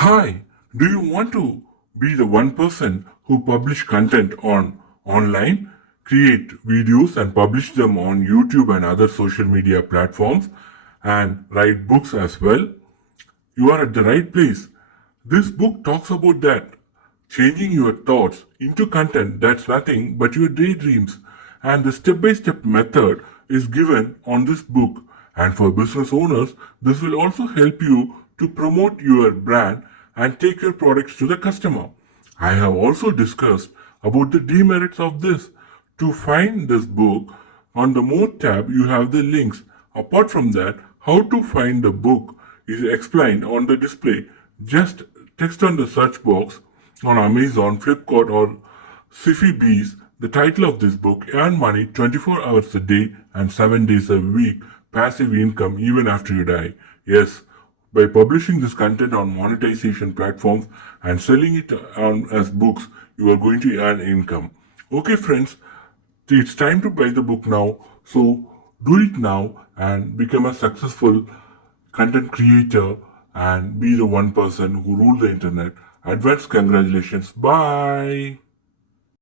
Hi, do you want to be the one person who publish content on online, create videos and publish them on YouTube and other social media platforms and write books as well? You are at the right place. This book talks about that. Changing your thoughts into content that's nothing but your daydreams. And the step by step method is given on this book. And for business owners, this will also help you to promote your brand and take your products to the customer. I have also discussed about the demerits of this. To find this book, on the More tab, you have the links. Apart from that, how to find the book is explained on the display. Just text on the search box on Amazon, Flipkart, or Siffy Bees the title of this book: Earn Money 24 hours a day and 7 days a week, passive income even after you die. Yes, by publishing this content on monetization platforms and selling it on as books, you are going to earn income. Okay, friends, it's time to buy the book now. So do it now and become a successful content creator and be the one person who rule the internet. Advance congratulations. Bye.